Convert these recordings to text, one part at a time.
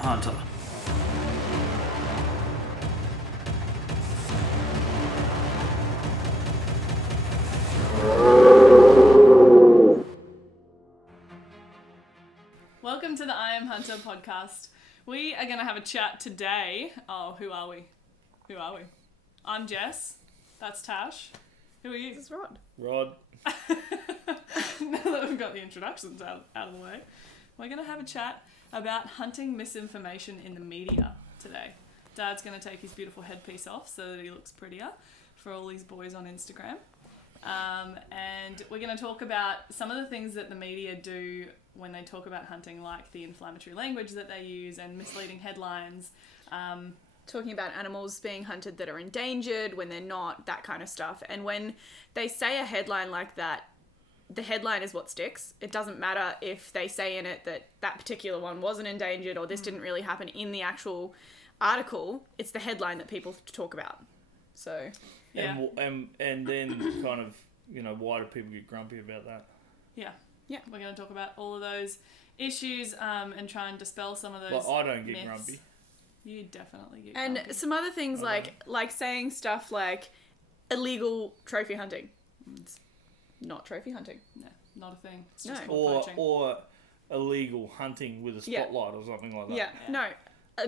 Hunter. Welcome to the I Am Hunter podcast. We are going to have a chat today. Oh, who are we? I'm Jess. That's Tash. Who are you? This is Rod. Rod. Now that we've got the introductions out of the way, we're going to have a chat about hunting misinformation in the media today. Dad's going to take his beautiful headpiece off so that he looks prettier for all these boys on Instagram. And we're going to talk about some of the things that the media do when they talk about hunting, like the inflammatory language that they use and misleading headlines. Talking about animals being hunted that are endangered when they're not, that kind of stuff. And when they say a headline like that, the headline is what sticks. It doesn't matter if they say in it that that particular one wasn't endangered or this didn't really happen in the actual article. It's the headline that people talk about. So, Yeah. And then kind of, why do people get grumpy about that? Yeah. Yeah. We're going to talk about all of those issues and try and dispel some of those Well, I don't get myths. grumpy. You definitely get and grumpy. some other things like saying stuff like illegal trophy hunting. It's not trophy hunting. No, not a thing. It's No. just called poaching. Or illegal hunting with a Yeah. spotlight or something like that. Yeah. No.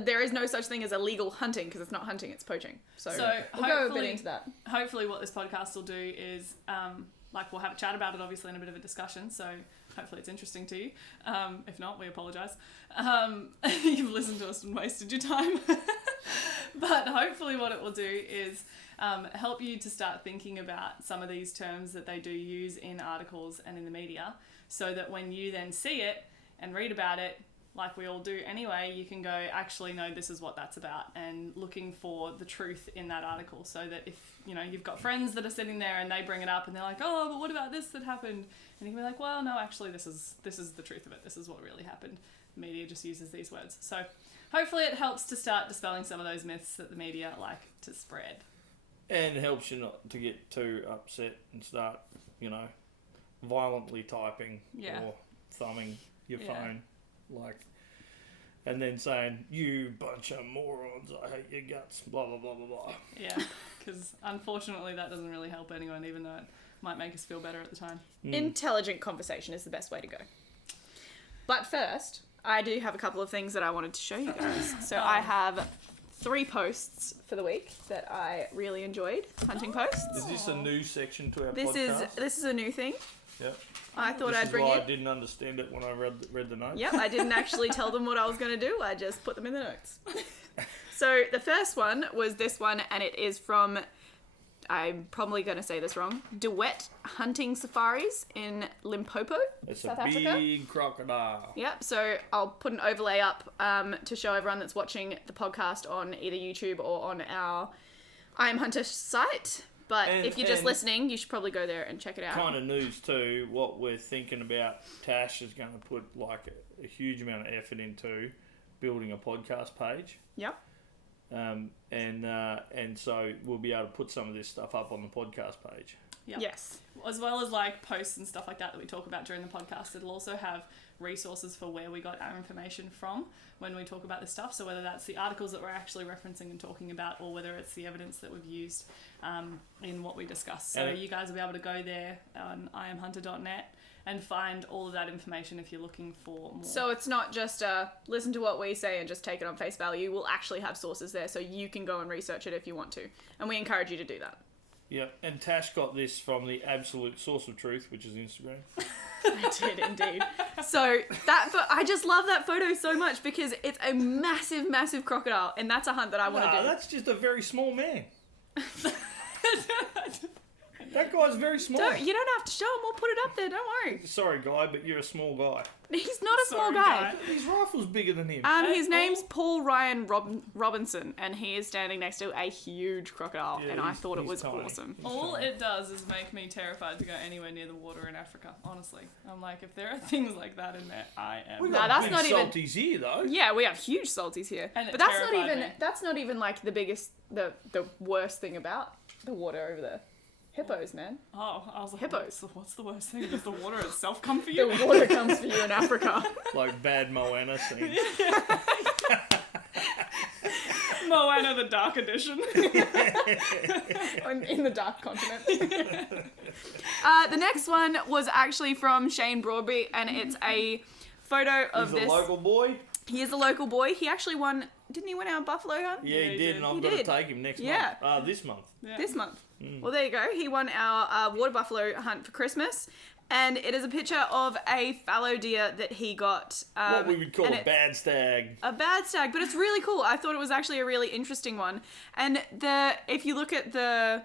There is no such thing as illegal hunting because it's not hunting, it's poaching. So we'll go a bit hopefully- into that. Hopefully what this podcast will do is, we'll have a chat about it, obviously, in a bit of a discussion, so hopefully it's interesting to you. If not, we apologise. You've listened to us and wasted your time. But hopefully what it will do is help you to start thinking about some of these terms that they do use in articles and in the media, so that when you then see it and read about it, like we all do anyway, you can go, actually, no, this is what that's about, and looking for the truth in that article, so that if, you've got friends that are sitting there and they bring it up and they're like, oh, but what about this that happened? And you can be like, well, no, actually, this is the truth of it. This is what really happened. The media just uses these words. So hopefully it helps to start dispelling some of those myths that the media like to spread. And it helps you not to get too upset and start, violently typing or thumbing your phone. And then saying, you bunch of morons, I hate your guts, blah, blah, blah, blah, blah. Yeah, because unfortunately that doesn't really help anyone, even though it might make us feel better at the time. Intelligent conversation is the best way to go. But first, I do have a couple of things that I wanted to show you guys. So I have 3 posts for the week that I really enjoyed, hunting posts. Is this a new section to our podcast? This is a new thing. Yep. I thought This I'd is bring why it. I didn't understand it when I read the notes. Yep, I didn't actually tell them what I was going to do. I just put them in the notes. So the first one was this one, and it is from, I'm probably going to say this wrong, DeWitt Hunting Safaris in Limpopo, It's South a Africa. big crocodile. Yep, so I'll put an overlay up to show everyone that's watching the podcast on either YouTube or on our I Am Hunter site. But if you're just listening, you should probably go there and check it out. Kind of news too, what we're thinking about, Tash is going to put a huge amount of effort into building a podcast page. Yep. And so we'll be able to put some of this stuff up on the podcast page. Yep. Yes. As well as posts and stuff like that we talk about during the podcast. It'll also have resources for where we got our information from when we talk about this stuff. So whether that's the articles that we're actually referencing and talking about, or whether it's the evidence that we've used in what we discuss. So you guys will be able to go there on iamhunter.net and find all of that information if you're looking for more. So it's not just listen to what we say and just take it on face value. We'll actually have sources there so you can go and research it if you want to. And we encourage you to do that. Yeah, and Tash got this from the absolute source of truth, which is Instagram. I did indeed. So I just love that photo so much because it's a massive, massive crocodile, and that's a hunt that I want to do. That's just a very small man. That guy's very small. You don't have to show him. We'll put it up there. Don't worry. Sorry, guy, but you're a small guy. He's not a small Sorry, guy. His rifle's bigger than him. His name's Paul Ryan Robinson, and he is standing next to a huge crocodile, Yeah, and I he's- thought it he's was tiny. awesome. All it does is make me terrified to go anywhere near the water in Africa, honestly. I'm like, if there are things like that in there, I am. We No, got that's big not even- salties here, though. Yeah, we have huge salties here, And it but that's not terrified even me. that's not even like the biggest the worst thing about the water over there. Hippos, man. Oh, I was like, Hippos. What's the worst thing? Does the water itself come for you? The water comes for you in Africa. Like bad Moana scene. Moana, the Dark Edition. In the dark continent. The next one was actually from Shane Broadby, and it's a photo of He's this. a local boy. He is a local boy. He actually won. Didn't he win our buffalo hunt? Yeah, he did, and He I've got to did. take him next Yeah. month. This month. Yeah. This month. Well, there you go. He won our water buffalo hunt for Christmas, and it is a picture of a fallow deer that he got. What we would call and a it's bad stag. a bad stag, but it's really cool. I thought it was actually a really interesting one. And if you look at the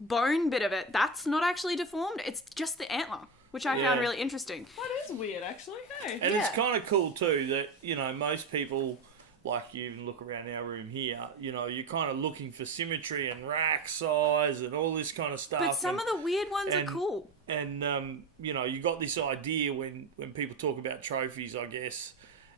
bone bit of it, that's not actually deformed. It's just the antler, which I found Yeah. really interesting. That is weird, actually. Hey. And Yeah. it's kind of cool too that, you know, most people, like you even look around our room here, you know, you're kind of looking for symmetry and rack size and all this kind of stuff. But some of the weird ones are and- cool. And you know, you got this idea when people talk about trophies, I guess,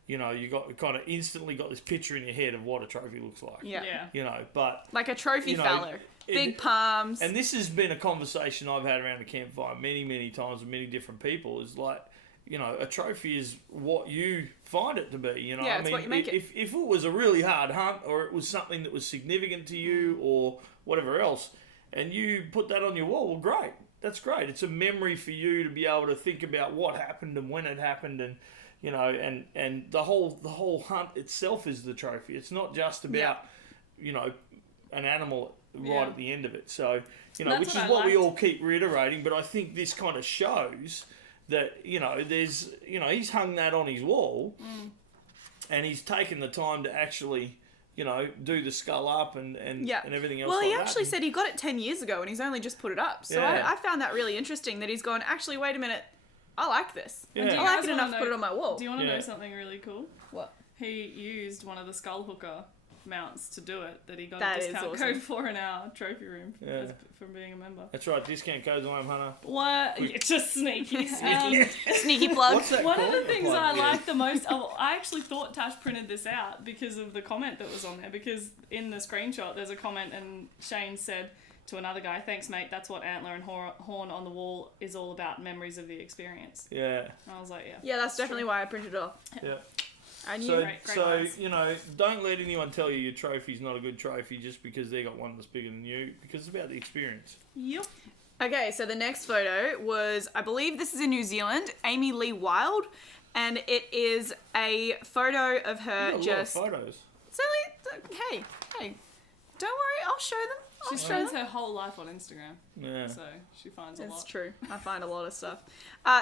you know, you got kind of instantly got this picture in your head of what a trophy looks like. Yeah. Yeah. You know, but Like a trophy You know, fallow. Big palms. and this has been a conversation I've had around the campfire many times with many different people. Is like, you know, a trophy is what you find it to be. You know, Yeah, I it's mean, what you make it. if it was a really hard hunt or it was something that was significant to you or whatever else, and you put that on your wall, well, great. That's great. It's a memory for you to be able to think about what happened and when it happened, and you know, and the whole hunt itself is the trophy. It's not just about you know, an animal right Yeah. at the end of it. So, you know, That's which what is I what we liked. all keep reiterating, but I think this kind of shows that, you know, there's, you know, he's hung that on his wall and he's taken the time to actually, you know, do the skull up and Yeah. everything else. Well, he like actually that. said he got it 10 years ago and he's only just put it up. So Yeah. I found that really interesting that he's gone, actually, wait a minute, I like this. Yeah. And Do do I you like guys it wanna enough to put it on my wall. Do you want to Yeah. know something really cool? What? He used one of the skull hooker mounts to do it that he got That a is discount awesome. code for in our trophy room Yeah. from being a member. That's right, discount codes on Hunter. What? You're just sneaky. Sneaky plug. What's that One called? of the things Plug, I yeah. like the most, I actually thought Tash printed this out because of the comment that was on there. Because in the screenshot, there's a comment, and Shane said to another guy, "Thanks, mate. That's what antler and horn on the wall is all about. Memories of the experience." Yeah, And I was like, "Yeah." Yeah, that's definitely why I printed it off. yeah. I knew. So, Great so minds. you know, don't let anyone tell you your trophy's not a good trophy just because they got one that's bigger than you, because it's about the experience. Yep. Okay, so the next photo was, I believe this is in New Zealand, Amy Lee Wild, and it is a photo of her You got a just. lot of photos. It's only, hey, don't worry, I'll show them. She I'll show spends them. her whole life on Instagram, Yeah. so she finds a It's lot. true. I find a lot of stuff.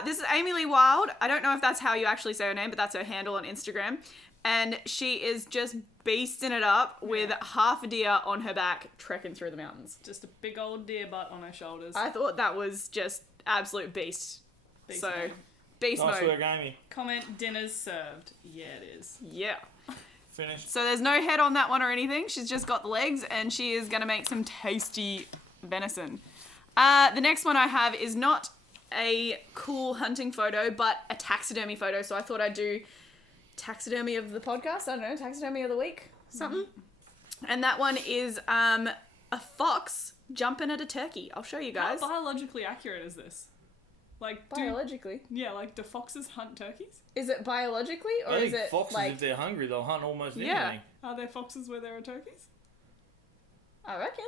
This is Amy Lee Wild. I don't know if that's how you actually say her name, but that's her handle on Instagram. And she is just beasting it up with half a deer on her back, trekking through the mountains. Just a big old deer butt on her shoulders. I thought that was just absolute beast. Beast So, mode. beast Nice mode. work, Amy. Comment, dinner's served. Yeah, it is. Yeah. Finished. So there's no head on that one or anything. She's just got the legs, and she is going to make some tasty venison. The next one I have is not a cool hunting photo, but a taxidermy photo. So I thought I'd do taxidermy of the podcast. I don't know, taxidermy of the week, something. And that one is a fox jumping at a turkey. I'll show you guys. How biologically accurate is this? Like, Biologically, do foxes hunt turkeys? is it biologically or I is think it foxes, like? if they're hungry, they'll hunt almost Yeah. anything. Are there foxes where there are turkeys? I reckon.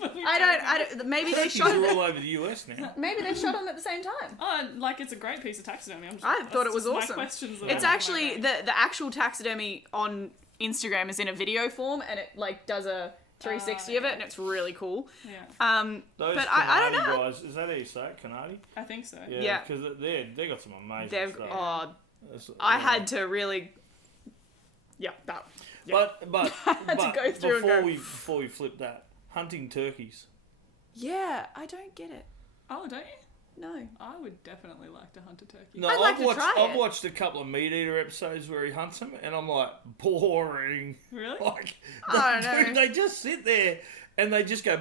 I don't. Maybe they shot They're it. all over the US now. Maybe they shot them at the same time. Oh, like it's a great piece of taxidermy. I thought it was that's just awesome. My questions that It's I have in my actually brain. the actual taxidermy on Instagram is in a video form, and it like does a 360 of it, yeah. and it's really cool. Yeah, Those But I don't Canadi know. guys, is that how you say it, Canadi? I think so. Yeah. Because they got some amazing They've stuff. oh, That's- I yeah. had to really, yeah, that. But to go through and go. before we flip that, hunting turkeys. Yeah, I don't get it. Oh, don't you? No. I would definitely like to hunt a turkey. No, I'd like to try I've it. watched a couple of Meat Eater episodes where he hunts them, and I'm like, boring. Really? Like, I don't know. they just sit there and they just go,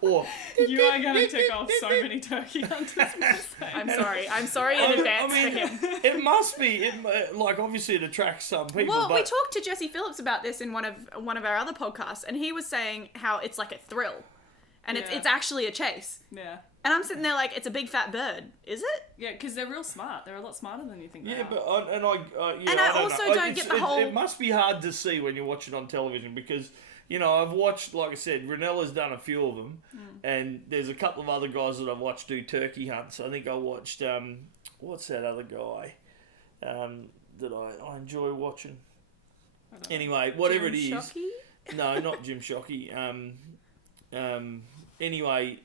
or You are going to tick off so many turkey hunters. I'm sorry. I'm sorry in advance I mean, for him. it must be. Like, obviously, it attracts some people. Well, but we talked to Jesse Phillips about this in one of our other podcasts, and he was saying how it's like a thrill, and Yeah. it's actually a chase. Yeah. And I'm sitting there like, it's a big fat bird, is it? Yeah, because they're real smart. They're a lot smarter than you think they Yeah, are. but I I also know. don't get the whole- It must be hard to see when you watch it on television because I've watched, like I said, Renella's done a few of them, and there's a couple of other guys that I've watched do turkey hunts. I think I watched what's that other guy that I enjoy watching. Anyway, whatever Jim it is. Shockey? No, not Jim Shockey. Anyway,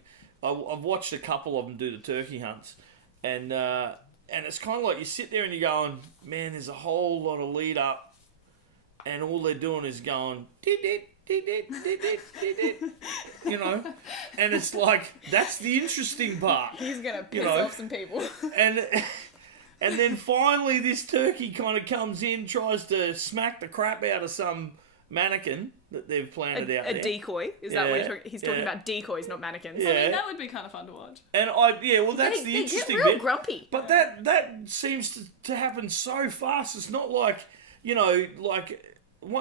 I've watched a couple of them do the turkey hunts, and it's kind of like you sit there and you're going, man, there's a whole lot of lead up, and all they're doing is going, and it's like that's the interesting part, He's gonna piss know. off some people. and then finally this turkey kind of comes in, tries to smack the crap out of some mannequin that they've planted out A there. decoy? Is that what Yeah, he's talking yeah. about? Decoys, not mannequins. Yeah. I mean, that would be kind of fun to watch. And that's the They get interesting real bit. grumpy. But that seems to happen so fast. It's not like,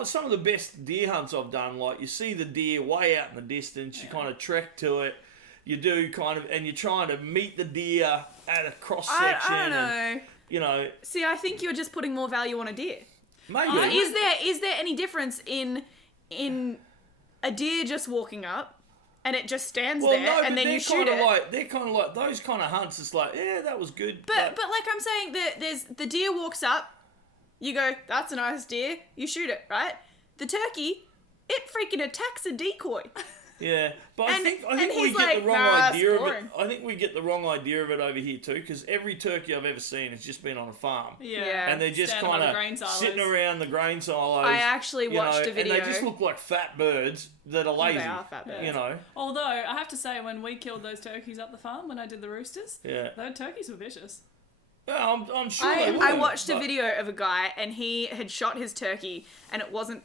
some of the best deer hunts I've done, like you see the deer way out in the distance, you kind of trek to it, you do and you're trying to meet the deer at a cross section. I don't know. And, See, I think you're just putting more value on a deer. maybe. Is there any difference in a deer just walking up and it just stands there no, and but then you shoot it? they're kind of like those kind of hunts. It's like, yeah, that was good. But like I'm saying, there's the deer walks up, you go, that's a nice deer, you shoot it, right? The turkey, it freaking attacks a decoy. yeah, but I And- think and we he's get like, the wrong "Nah, that's idea of it. boring." I think we get the wrong idea of it over here too, because every turkey I've ever seen has just been on a farm. Yeah. And they're just Standing by kind the grain of silos. sitting around the grain silos. I actually watched a video. And they just look like fat birds that are lazy. They are fat birds. You know? Although, I have to say, when we killed those turkeys up the farm, when I did the roosters, Yeah. those turkeys were vicious. Yeah, I'm sure they I would, watched a but- video of a guy and he had shot his turkey and it wasn't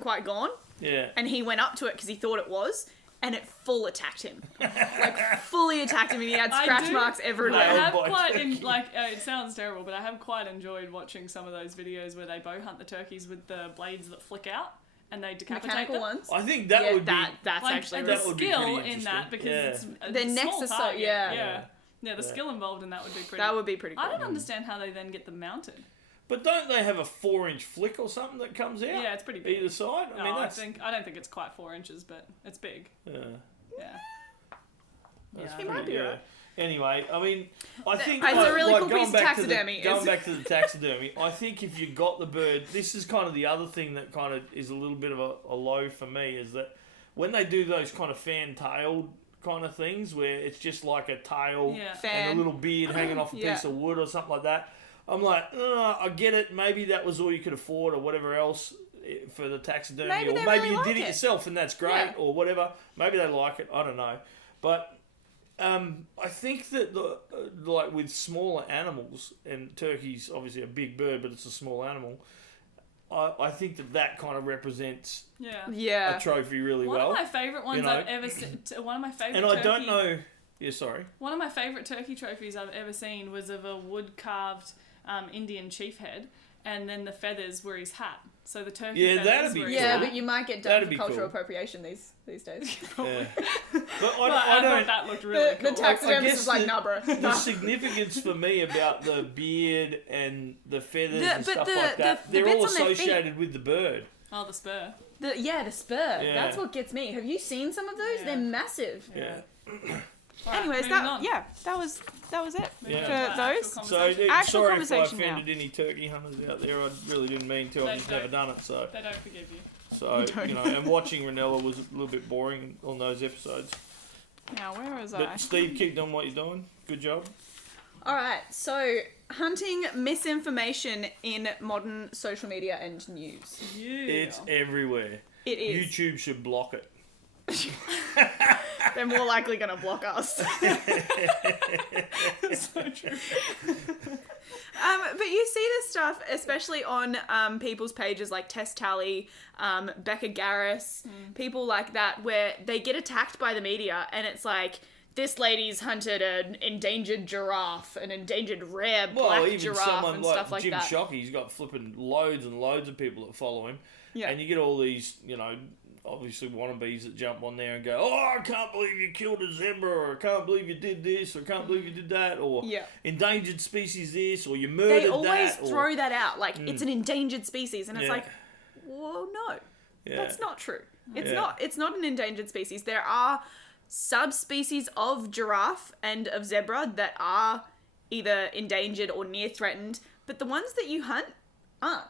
quite gone, Yeah. and he went up to it because he thought it was, and it full attacked him, like fully attacked him, and he had I scratch do- marks I everywhere. have by quite, turkey. it sounds terrible, but I have quite enjoyed watching some of those videos where they bow hunt the turkeys with the blades that flick out and they decapitate Mechanical them. ones. I think that Yeah, would be. that's Like, actually and really the That would be skill pretty in that, because interesting. it's a Their small necks are so- target. yeah. Yeah, the skill involved in that would be pretty. That would be pretty cool. I don't understand how they then get them mounted. But don't they have a 4-inch flick or something that comes out? Yeah, it's pretty big. Either side? I mean, No, that's. I don't think it's quite 4 inches, but it's big. Yeah. Yeah. That's Yeah. He might pretty- be yeah. right. Anyway, I mean, I think It's a really cool going piece of back to taxidermy. going back to the taxidermy, I think if you got the bird, this is kind of the other thing that kind of is a little bit of a low for me, is that when they do those kind of fan-tailed kind of things where it's just like a tail Yeah. and Fan. a little beard hanging off a Yeah. piece of wood or something like that, I'm like, I get it. Maybe that was all you could afford or whatever else for the taxidermy, Maybe or they maybe really you like did it it. yourself and that's great, Yeah. or whatever. Maybe they like it. I don't know, but. I think that like with smaller animals, and turkey's obviously a big bird, but it's a small animal. I think that kind of represents Yeah. Yeah. a trophy really One well. of my favourite ones you know. I've ever seen. One of my favourite. And I don't know. Yeah, sorry. One of my favourite turkey trophies I've ever seen was of a wood carved Indian chief head, and then the feathers were his hat. So the turkey Yeah, feathers that'd be were cool. his Yeah, hat. but you might get done That'd for be cultural cool. appropriation these days. Yeah. But Well, I I don't. thought that looked really The cool. taxidermist guess is like, the- nah, bro. The significance for me about the beard and the feathers The- and but stuff the- like that, the they're all bits on their feet. associated with the bird. Oh, the spur. The spur. Yeah. That's what gets me. Have you seen some of those? Yeah. They're massive. Yeah. Alright, Anyways, moving that on. that was it Yeah. for Actual those. So conversation. Actual sorry if I conversation now. offended any turkey hunters out there. I really didn't mean to. I've They just never don't. done it. So. They don't forgive you. So, Don't. and watching Ranella was a little bit boring on those episodes. Now, where was I? But Steve, keep doing what you're doing. Good job. All right, so hunting misinformation in modern social media and news. Yeah. It's everywhere. It is. YouTube should block it. They're more likely going to block us. so true. But you see this stuff, especially on people's pages like Tess Tally, Becca Garris, people like that, where they get attacked by the media and it's like, this lady's hunted an endangered giraffe, an endangered rare black Well, even giraffe, someone and like stuff like Jim that. Shockey, he's got flipping loads and loads of people that follow him. Yeah. And you get all these, obviously wannabes that jump on there and go, oh, I can't believe you killed a zebra, or I can't believe you did this, or I can't believe you did that, or Yeah. endangered species this, or you murdered They always that. throw that out, like, it's an endangered species, and it's Yeah. like, well, no. Yeah. That's not true. It's Yeah. not. It's not an endangered species. There are subspecies of giraffe and of zebra that are either endangered or near threatened, but the ones that you hunt aren't.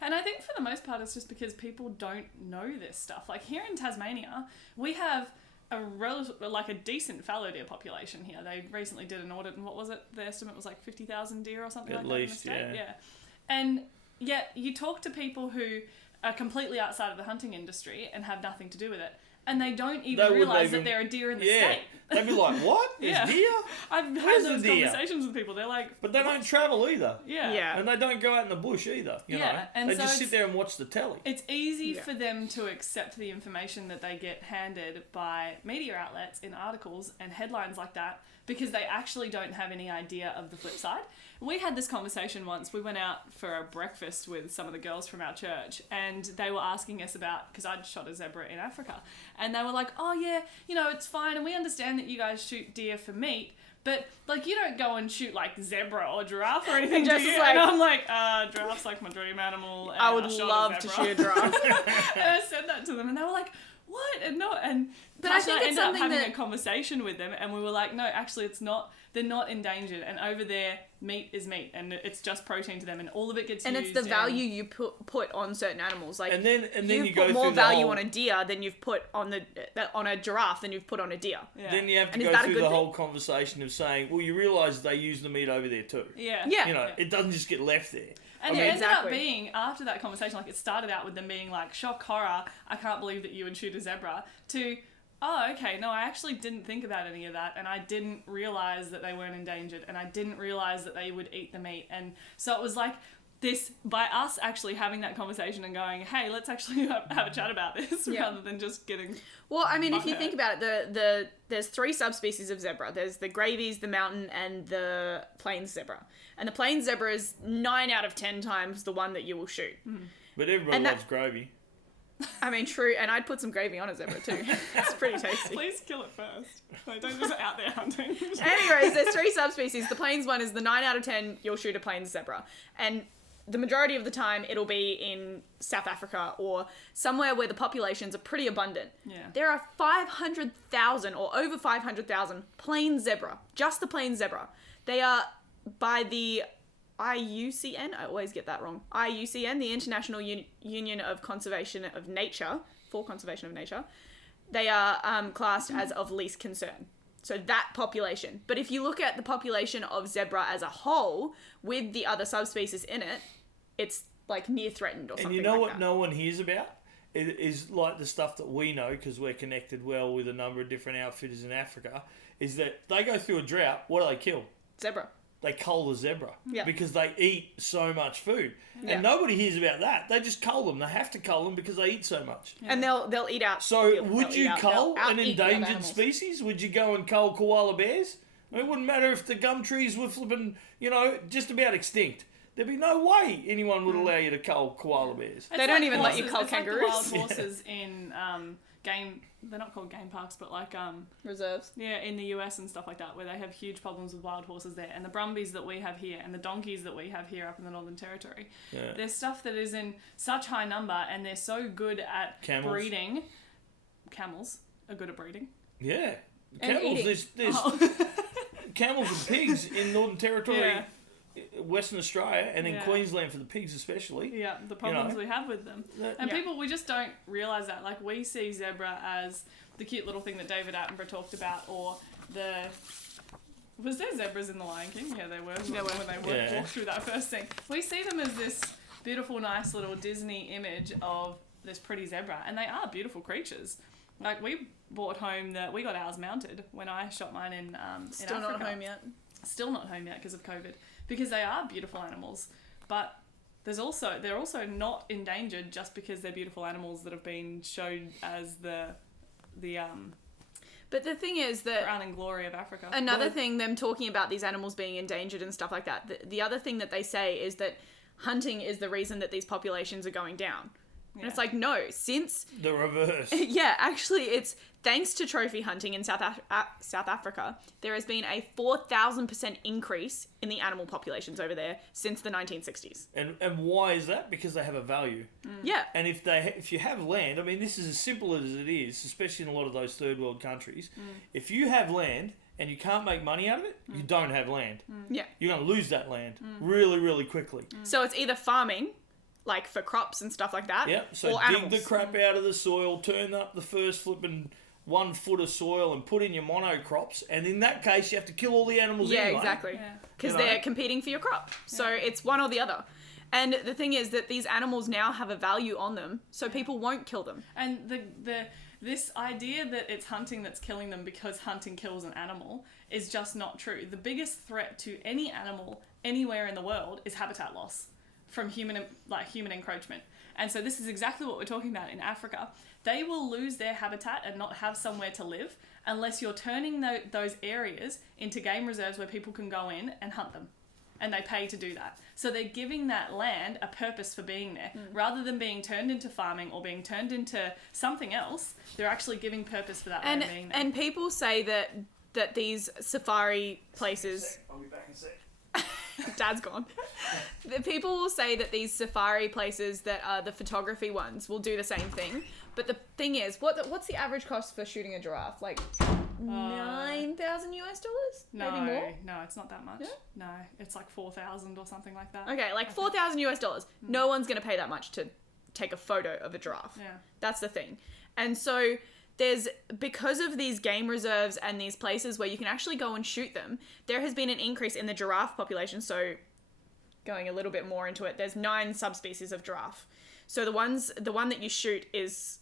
And I think for the most part, it's just because people don't know this stuff. Like here in Tasmania, we have a decent fallow deer population here. They recently did an audit, and what was it? The estimate was like 50,000 deer or something At like least, that in the state. yeah. And yet you talk to people who are completely outside of the hunting industry and have nothing to do with it, and they don't even They wouldn't realise even- that there are deer in the Yeah. state. They'd be like, what? There's Yeah. deer? I've Where's had the those deer? conversations with people. They're like, But they don't travel either. yeah. Yeah. And they don't go out in the bush either, you Yeah, know. and They so just it's- sit there and watch the telly. It's easy Yeah. for them to accept the information that they get handed by media outlets in articles and headlines like that because they actually don't have any idea of the flip side. We had this conversation once. We went out for a breakfast with some of the girls from our church, and they were asking us about, because I'd shot a zebra in Africa, and they were like, oh yeah, you know, it's fine, and we understand that you guys shoot deer for meat, but like you don't go and shoot like zebra or giraffe or anything, do Jess you? is like- And I'm like, giraffe's like my dream animal. And I would shot a love to zebra." shoot a giraffe. And I said that to them, and they were like, "What?" And no, and But I Tasha think it's ended up something having that- a conversation with them, and we were like, "No, actually, it's not. They're not endangered, and over there, meat is meat, and it's just protein to them, and all of it gets And used." it's the in- value you put on certain animals. Like, And then you've you go put more through the value whole, on a deer than you've put on on a giraffe than you've put on a deer. Yeah. Then you have to And is go that a through good the thing? whole conversation of saying, well, you realise they use the meat over there too. yeah, Yeah. You know, Yeah. it doesn't just get left there. And Yeah, it ended exactly. up being, after that conversation, like it started out with them being like, shock, horror, I can't believe that you would shoot a zebra, to, oh, okay, no, I actually didn't think about any of that, and I didn't realise that they weren't endangered, and I didn't realise that they would eat the meat. And so it was like this, by us actually having that conversation and going, hey, let's actually have a chat about this, Yeah. rather than just getting... Well, I mean, if you Butthead. think about it, there's three subspecies of zebra. There's the gravies, the mountain, and the plains zebra. And the plains zebra is 9 out of 10 times the one that you will shoot. But everybody And that- loves gravy. I mean, true, and I'd put some gravy on a zebra too. It's pretty tasty. Please kill it first. Like, don't just out there hunting. Anyways, there's three subspecies. The plains one is the 9 out of 10 you'll shoot a plains zebra. And the majority of the time it'll be in South Africa or somewhere where the populations are pretty abundant. Yeah. There are 500,000 or over 500,000 plains zebra. Just the plains zebra. They are by the IUCN, I always get that wrong. IUCN, the International Union of Conservation of Nature, for Conservation of Nature. They are classed as of least concern. So that population. But if you look at the population of zebra as a whole, with the other subspecies in it, it's like near threatened or something And you know like what that. no one hears about? It is like the stuff that we know, because we're connected well with a number of different outfitters in Africa, is that they go through a drought, what do they kill? Zebra. They cull the zebra Yeah. because they eat so much food. Yeah. And nobody hears about that. They just cull them. They have to cull them because they eat so much. And they'll eat out. So they'll would eat you out- cull they'll an out-eat the other endangered animals. species? Would you go and cull koala bears? I mean, it wouldn't matter if the gum trees were flipping, just about extinct. There'd be no way anyone would allow you to cull koala bears. It's They don't even let you horses- cull it's like kangaroos. the wild horses in game. They're not called game parks, but like Reserves. yeah, in the US and stuff like that, where they have huge problems with wild horses there, and the brumbies that we have here, and the donkeys that we have here up in the Northern Territory. Yeah. There's stuff that is in such high number, and they're so good at Camels. breeding. Camels are good at breeding. Yeah. And Camels, eating. there's Oh. camels and pigs in Northern Territory, Yeah. Western Australia, and in Yeah. Queensland for the pigs especially. Yeah, the problems know. we have with them. That- And Yeah. people, we just don't realise that. Like, we see zebra as the cute little thing that David Attenborough talked about, or the... Was there zebras in The Lion King? Yeah, there were. There were. When they Yeah. walked through that first scene. We see them as this beautiful, nice little Disney image of this pretty zebra, and they are beautiful creatures. Like, we brought home we got ours mounted when I shot mine in Still in not Africa. home yet. Still not home yet because of COVID, because they are beautiful animals, but they're also not endangered just because they're beautiful animals that have been shown as the But the thing is that crown and glory of Africa. another thing, them talking about these animals being endangered and stuff like that, the other thing that they say is that hunting is the reason that these populations are going down. And it's like, no, since The reverse. yeah, actually, it's thanks to trophy hunting in South Africa, there has been a 4,000% increase in the animal populations over there since the 1960s. And why is that? Because they have a value. Yeah. And if you have land, I mean, this is as simple as it is, especially in a lot of those third world countries. If you have land and you can't make money out of it, you don't have land. Yeah. You're going to lose that land really, really quickly. So it's either farming, like for crops and stuff like that, Yep. So or dig animals. the crap out of the soil, turn up the first flipping 1 foot of soil and put in your monocrops. And in that case, you have to kill all the animals Yeah, anyway. exactly. Yeah. Because You know? they're competing for your crop. So it's one or the other. And the thing is that these animals now have a value on them, so people won't kill them. And this idea that it's hunting that's killing them because hunting kills an animal is just not true. The biggest threat to any animal anywhere in the world is habitat loss from human encroachment. And so this is exactly what we're talking about in Africa. They will lose their habitat and not have somewhere to live unless you're turning those areas into game reserves where people can go in and hunt them. And they pay to do that. So they're giving that land a purpose for being there. Rather than being turned into farming or being turned into something else, they're actually giving purpose for that land being there. And people say that these safari places... I'll be back in a sec. Dad's gone. The people will say that these safari places that are the photography ones will do the same thing. But the thing is, what's the average cost for shooting a giraffe? Like $9,000 US? No, Maybe more? no, it's not that much. Yeah? No, it's like 4,000 or something like that. Okay, like $4,000 US. No one's going to pay that much to take a photo of a giraffe. Yeah. That's the thing. And so because of these game reserves and these places where you can actually go and shoot them, there has been an increase in the giraffe population. So going a little bit more into it, there's 9 subspecies of giraffe. So the one that you shoot is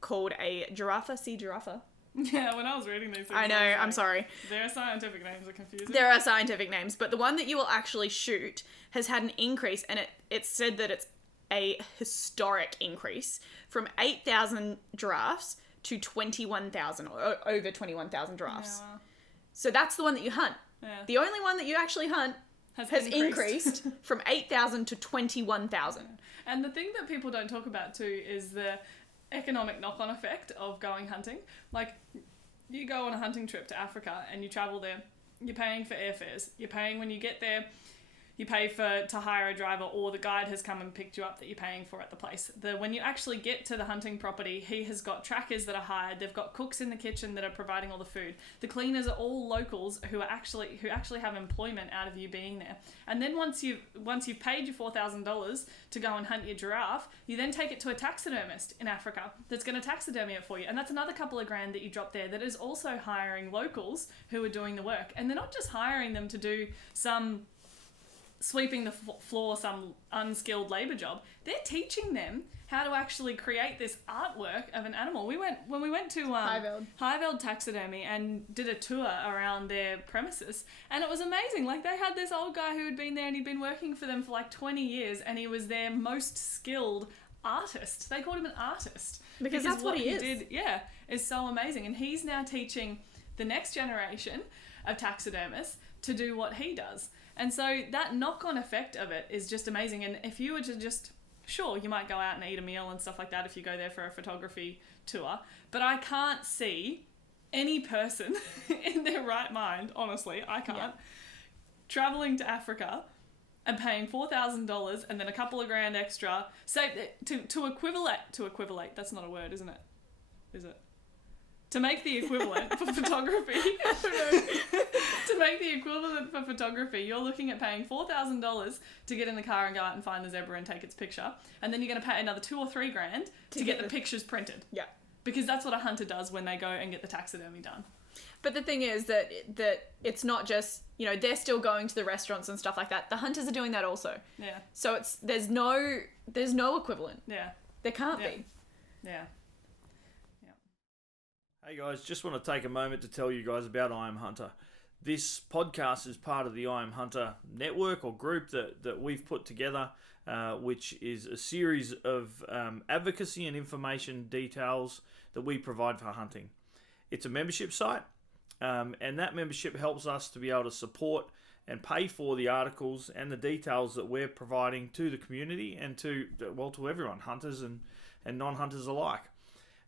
called a Giraffa C. giraffa. Yeah, when I was reading these things, I know, was I'm like, sorry. Their scientific names are confusing. There are scientific names, but the one that you will actually shoot has had an increase, and it's said that it's a historic increase from 8,000 giraffes to 21,000, or over 21,000 giraffes. Yeah, wow. So that's the one that you hunt. Yeah. The only one that you actually hunt has increased from 8,000 to 21,000. And the thing that people don't talk about too is the economic knock-on effect of going hunting. Like, you go on a hunting trip to Africa and you travel there, you're paying for airfares, you're paying when you get there, you pay to hire a driver, or the guide has come and picked you up that you're paying for at the place. When you actually get to the hunting property, he has got trackers that are hired. They've got cooks in the kitchen that are providing all the food. The cleaners are all locals who actually have employment out of you being there. And then once you've paid your $4,000 to go and hunt your giraffe, you then take it to a taxidermist in Africa that's going to taxidermy it for you. And that's another couple of grand that you drop there that is also hiring locals who are doing the work. And they're not just hiring them to do some sweeping the floor, some unskilled labor job. They're teaching them how to actually create this artwork of an animal. When we went to Highveld Taxidermy and did a tour around their premises, and it was amazing. Like, they had this old guy who had been there and he'd been working for them for like 20 years, and he was their most skilled artist. They called him an artist Because that's what he is. did, is so amazing. And he's now teaching the next generation of taxidermists to do what he does. And so that knock-on effect of it is just amazing. And if you were to just, sure, you might go out and eat a meal and stuff like that if you go there for a photography tour, but I can't see any person in their right mind, honestly, I can't, traveling to Africa and paying $4,000 and then a couple of grand extra, say to equivalent, that's not a word, isn't it? Is it? To make the equivalent for photography, to make the equivalent for photography, you're looking at paying $4,000 to get in the car and go out and find the zebra and take its picture, and then you're going to pay another $2,000 or $3,000 to get the pictures printed. Yeah. Because that's what a hunter does when they go and get the taxidermy done. But the thing is that it's not just, they're still going to the restaurants and stuff like that. The hunters are doing that also. Yeah. So there's no equivalent. Yeah. There can't Yeah. be. Yeah. Hey guys, just want to take a moment to tell you guys about I Am Hunter. This podcast is part of the I Am Hunter network or group that we've put together, which is a series of advocacy and information details that we provide for hunting. It's a membership site, and that membership helps us to be able to support and pay for the articles and the details that we're providing to the community and to everyone, hunters and and non-hunters alike.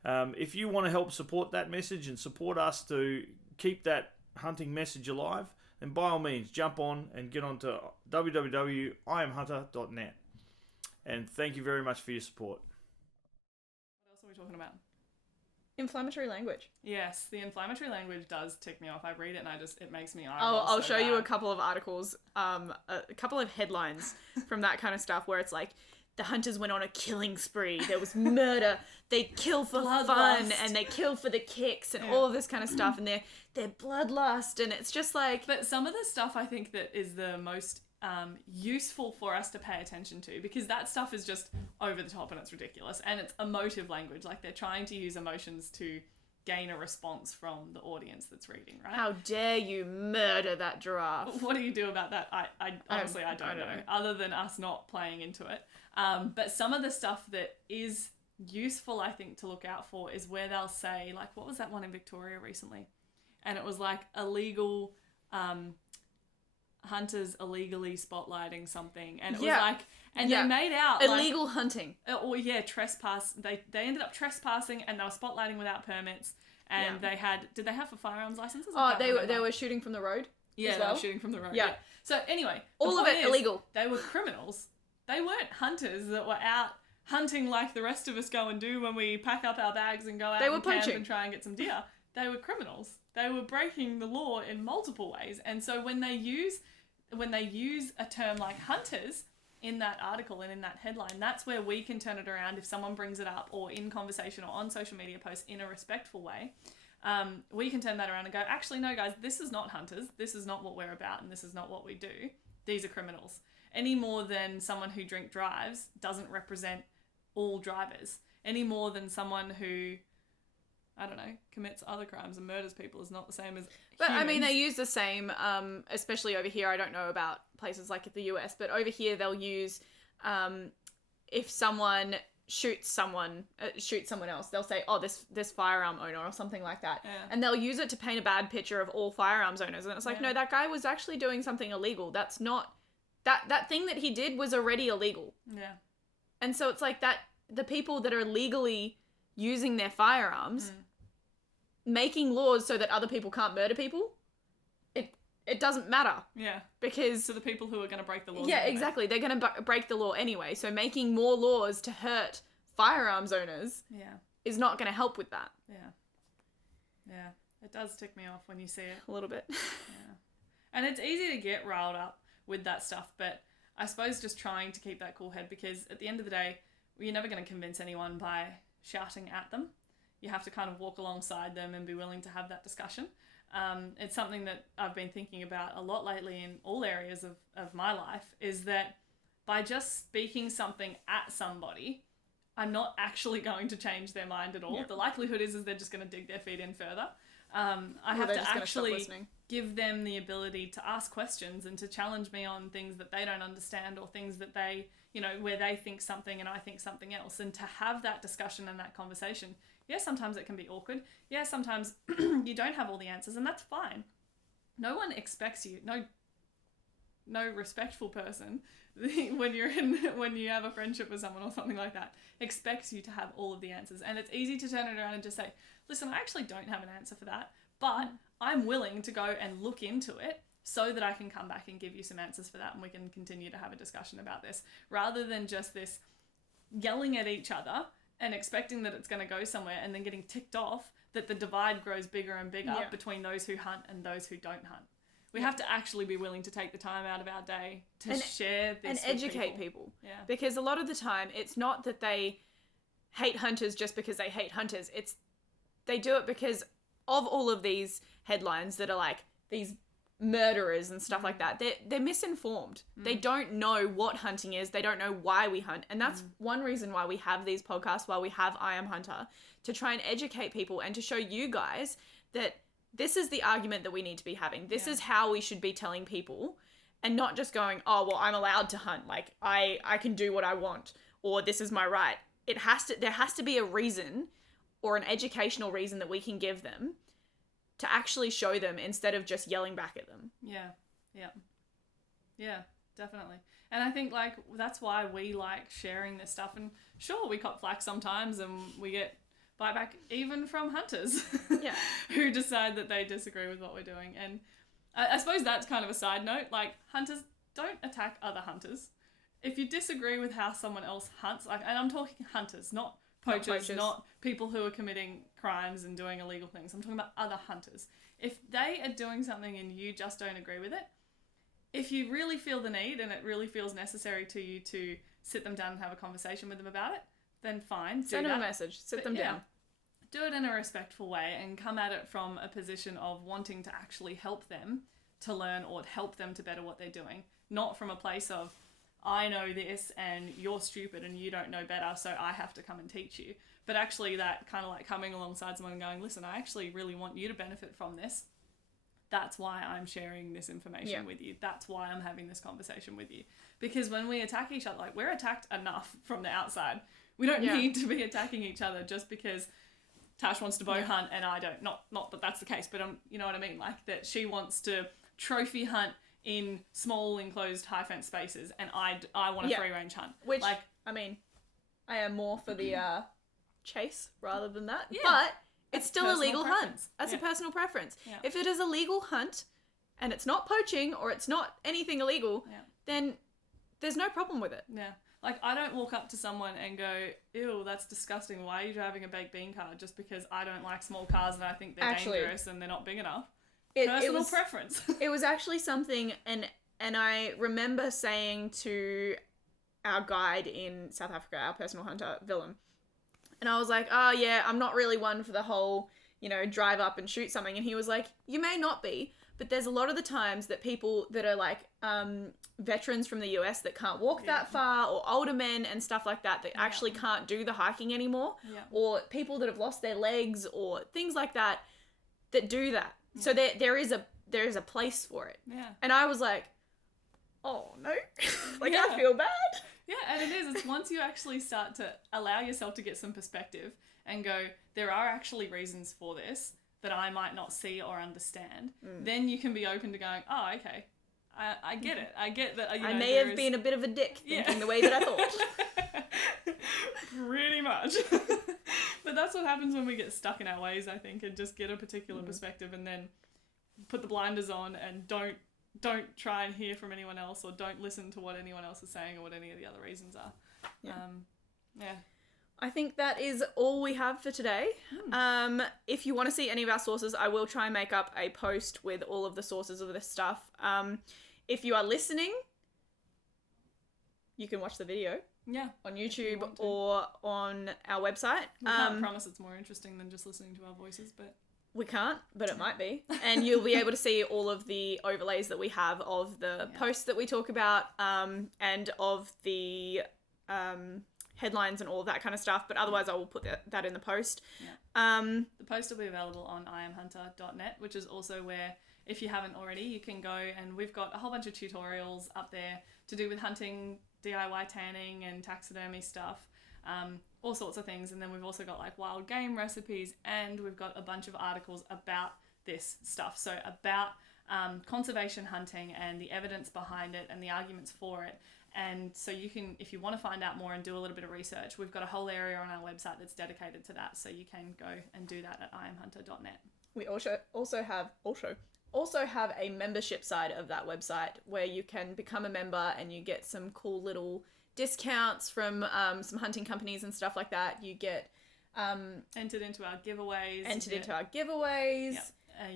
If you want to help support that message and support us to keep that hunting message alive, then by all means jump on and get on to www.iamhunter.net. And thank you very much for your support. What else are we talking about? Inflammatory language. Yes, the inflammatory language does tick me off. I read it and it makes me I'll show you a couple of articles, a couple of headlines from that kind of stuff where it's like, the hunters went on a killing spree. There was murder. They kill for fun and they kill for the kicks and all of this kind of stuff. And they're bloodlust, and it's just like. But some of the stuff I think that is the most useful for us to pay attention to, because that stuff is just over the top and it's ridiculous, and it's emotive language. Like they're trying to use emotions to gain a response from the audience that's reading, right? How dare you murder that giraffe? What do you do about that? I honestly I don't know, other than us not playing into it. But some of the stuff that is useful, I think, to look out for is where they'll say, like, what was that one in Victoria recently? And it was like illegal hunters illegally spotlighting something, and it was like, and they made out illegal hunting. Trespass. They ended up trespassing, and they were spotlighting without permits. And did they have firearms licenses? They were shooting from the road. Yeah, as well. They were shooting from the road. Yeah. So anyway, all of it illegal. They were criminals. They weren't hunters that were out hunting like the rest of us go and do when we pack up our bags and go out and camp and try and get some deer. They were criminals. They were breaking the law in multiple ways. And so when they use a term like hunters in that article and in that headline, that's where we can turn it around if someone brings it up, or in conversation or on social media posts in a respectful way. We can turn that around and go, actually, no, guys, this is not hunters. This is not what we're about, and this is not what we do. These are criminals. Any more than someone who drink drives doesn't represent all drivers. Any more than someone who, I don't know, commits other crimes and murders people is not the same as But humans. I mean, they use the same, especially over here. I don't know about places like the US, but over here they'll use, if someone shoots someone else, they'll say, oh, this firearm owner or something like that. Yeah. And they'll use it to paint a bad picture of all firearms owners. And it's like, no, that guy was actually doing something illegal. That's not, that thing that he did was already illegal. Yeah. And so it's like that, the people that are legally using their firearms, making laws so that other people can't murder people, it doesn't matter. Yeah. Because... So the people who are going to break the law. Yeah, exactly. They're going to break the law anyway. So making more laws to hurt firearms owners is not going to help with that. Yeah. Yeah. It does tick me off when you see it. A little bit. Yeah. And it's easy to get riled up with that stuff, but I suppose just trying to keep that cool head, because at the end of the day, you're never going to convince anyone by shouting at them. You have to kind of walk alongside them and be willing to have that discussion. It's something that I've been thinking about a lot lately in all areas of my life, is that by just speaking something at somebody, I'm not actually going to change their mind at all. Yeah. The likelihood is they're just going to dig their feet in further. I have to actually give them the ability to ask questions and to challenge me on things that they don't understand, or things that they, where they think something and I think something else, and to have that discussion and that conversation. Yeah, sometimes it can be awkward. Yeah, sometimes you don't have all the answers, and that's fine. No one expects you, no respectful person, when you have a friendship with someone or something like that, expects you to have all of the answers. And it's easy to turn it around and just say, listen, I actually don't have an answer for that, but I'm willing to go and look into it so that I can come back and give you some answers for that, and we can continue to have a discussion about this, rather than just this yelling at each other and expecting that it's going to go somewhere, and then getting ticked off that the divide grows bigger and bigger between those who hunt and those who don't hunt. We have to actually be willing to take the time out of our day to share this and educate people. Yeah. Because a lot of the time, it's not that they hate hunters just because they hate hunters. It's they do it because of all of these headlines that are like these murderers and stuff like that. They're misinformed. They don't know what hunting is. They don't know why we hunt. And that's one reason why we have these podcasts, why we have I Am Hunter, to try and educate people and to show you guys that this is the argument that we need to be having. This is how we should be telling people, and not just going, oh, well, I'm allowed to hunt. Like, I can do what I want, or this is my right. There has to be a reason, or an educational reason, that we can give them to actually show them, instead of just yelling back at them. Yeah. definitely. And I think like that's why we like sharing this stuff. And sure, we cop flack sometimes, and we get buyback even from hunters Yeah. who decide that they disagree with what we're doing. And I suppose that's kind of a side note. Like, hunters, don't attack other hunters. If you disagree with how someone else hunts, like, and I'm talking hunters, not poachers, not people who are committing crimes and doing illegal things. I'm talking about other hunters. If they are doing something and you just don't agree with it, if you really feel the need and it really feels necessary to you to sit them down and have a conversation with them about it, then fine. Send them a message. Sit them down. Do it in a respectful way and come at it from a position of wanting to actually help them to learn or help them to better what they're doing. Not from a place of, I know this and you're stupid and you don't know better, so I have to come and teach you. But actually that kind of like coming alongside someone and going, listen, I actually really want you to benefit from this. That's why I'm sharing this information with you. That's why I'm having this conversation with you. Because when we attack each other, like, we're attacked enough from the outside. We don't need to be attacking each other just because Tash wants to bow hunt and I don't. Not that that's the case, but you know what I mean? Like, that she wants to trophy hunt in small enclosed high fence spaces and I want a free range hunt. Which, like, I mean, I am more for the chase rather than that. Yeah. But it's still a Personal legal hunt. preference. That's a personal preference. Yeah. If it is a legal hunt and it's not poaching or it's not anything illegal, then there's no problem with it. Yeah. Like, I don't walk up to someone and go, ew, that's disgusting. Why are you driving a baked bean car? Just because I don't like small cars and I think they're dangerous and they're not big enough. Personal preference. It was actually something, and I remember saying to our guide in South Africa, our personal hunter, Willem, and I was like, oh yeah, I'm not really one for the whole, drive up and shoot something. And he was like, you may not be, but there's a lot of the times that people that are like veterans from the US that can't walk that far, or older men and stuff like that actually can't do the hiking anymore, or people that have lost their legs or things like that do that. So there is a place for it. Yeah. And I was like, oh no, I feel bad. Yeah, and it is. It's once you actually start to allow yourself to get some perspective and go, there are actually reasons for this that I might not see or understand, then you can be open to going, oh, okay, I get it. I get that. I may have been a bit of a dick thinking the way that I thought. Pretty much. But that's what happens when we get stuck in our ways, I think, and just get a particular perspective and then put the blinders on and don't try and hear from anyone else, or don't listen to what anyone else is saying or what any of the other reasons are. I think that is all we have for today. If you want to see any of our sources, I will try and make up a post with all of the sources of this stuff. If you are listening, you can watch the video on YouTube or on our website. We can't promise it's more interesting than just listening to our voices, but... We can't, but it might be. And you'll be able to see all of the overlays that we have of the posts that we talk about, and of the headlines and all of that kind of stuff. But otherwise, I will put that in the post. The post will be available on iamhunter.net, which is also where, if you haven't already, you can go, and we've got a whole bunch of tutorials up there to do with hunting, DIY tanning and taxidermy stuff. All sorts of things. And then we've also got like wild game recipes, and we've got a bunch of articles about this stuff. So about conservation hunting and the evidence behind it and the arguments for it. And so you can, if you want to find out more and do a little bit of research, we've got a whole area on our website that's dedicated to that. So you can go and do that at iamhunter.net. We also have a membership side of that website where you can become a member and you get some cool little discounts from some hunting companies and stuff like that. You get entered into our giveaways.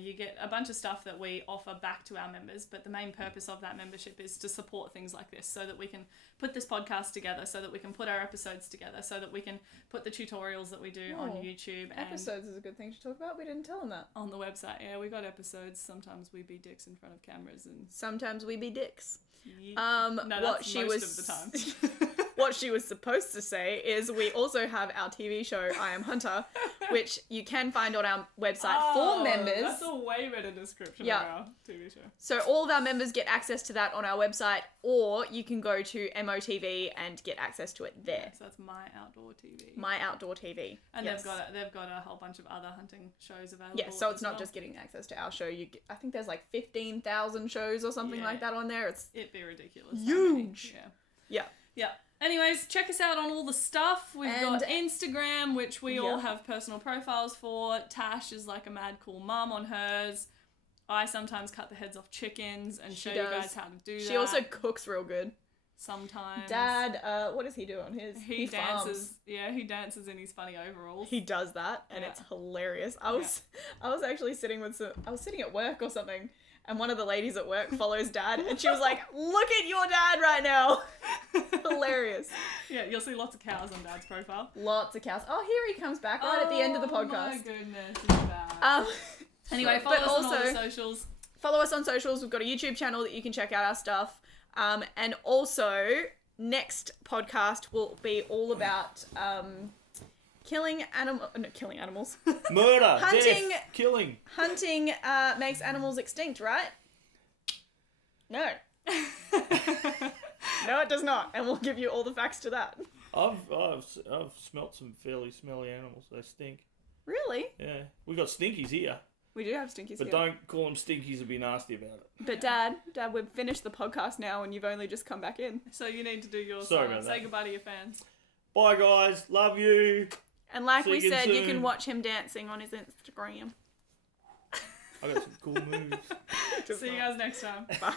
You get a bunch of stuff that we offer back to our members, but the main purpose of that membership is to support things like this, so that we can put this podcast together, so that we can put our episodes together, so that we can put the tutorials that we do on YouTube. Episodes is a good thing to talk about. We didn't tell them that. On the website, yeah, we got episodes. Sometimes we be dicks in front of cameras, and sometimes we be dicks. No, that's most of the time. what she was supposed to say is we also have our TV show, I Am Hunter, which you can find on our website for members. That's a way better description Yeah. of our TV show. So all of our members get access to that on our website, or you can go to MOTV and get access to it there. So that's My Outdoor TV. My Outdoor TV. And Yes. they've got a whole bunch of other hunting shows available. Yeah, so it's as not well. just getting access to our show. I think there's like 15,000 shows or something Yeah. like that on there. It's It'd be ridiculous. how Huge. many. Yeah. yeah. Yeah. Anyways, check us out on all the stuff. We've And- got Instagram, which we all Yeah. have personal profiles for. Tash is like a mad cool mum on hers. I sometimes cut the heads off chickens and She show you does. guys how to do that. She also cooks real good. sometimes. Dad, what does he do on his? He dances. farms. Yeah, he dances in his funny overalls. He does that, and Yeah. it's hilarious. I was actually sitting at work or something, and one of the ladies at work follows Dad, and she was like, "Look at your dad right now." Hilarious. Yeah, you'll see lots of cows on Dad's profile. Lots of cows. Oh, here he comes back right at the end of the Oh my podcast. goodness, he's back. Anyway, follow but us on all also- the socials. Follow us on socials. We've got a YouTube channel that you can check out our stuff. And also, next podcast will be all about killing animals. Murder, Hunting- death, killing. Hunting makes animals extinct, right? No. No, it does not. And we'll give you all the facts to that. I've smelt some fairly smelly animals. They stink. Really? Yeah, we got stinkies here, We do have stinkies but here. don't call them stinkies and be nasty about it. But Dad, we've finished the podcast now and you've only just come back in. So you need to do your Sorry song. about Say that. goodbye to your fans. Bye guys, love you. And like See we you again said, you soon. can watch him dancing on his Instagram. I got some cool moves. See you guys next time. Bye.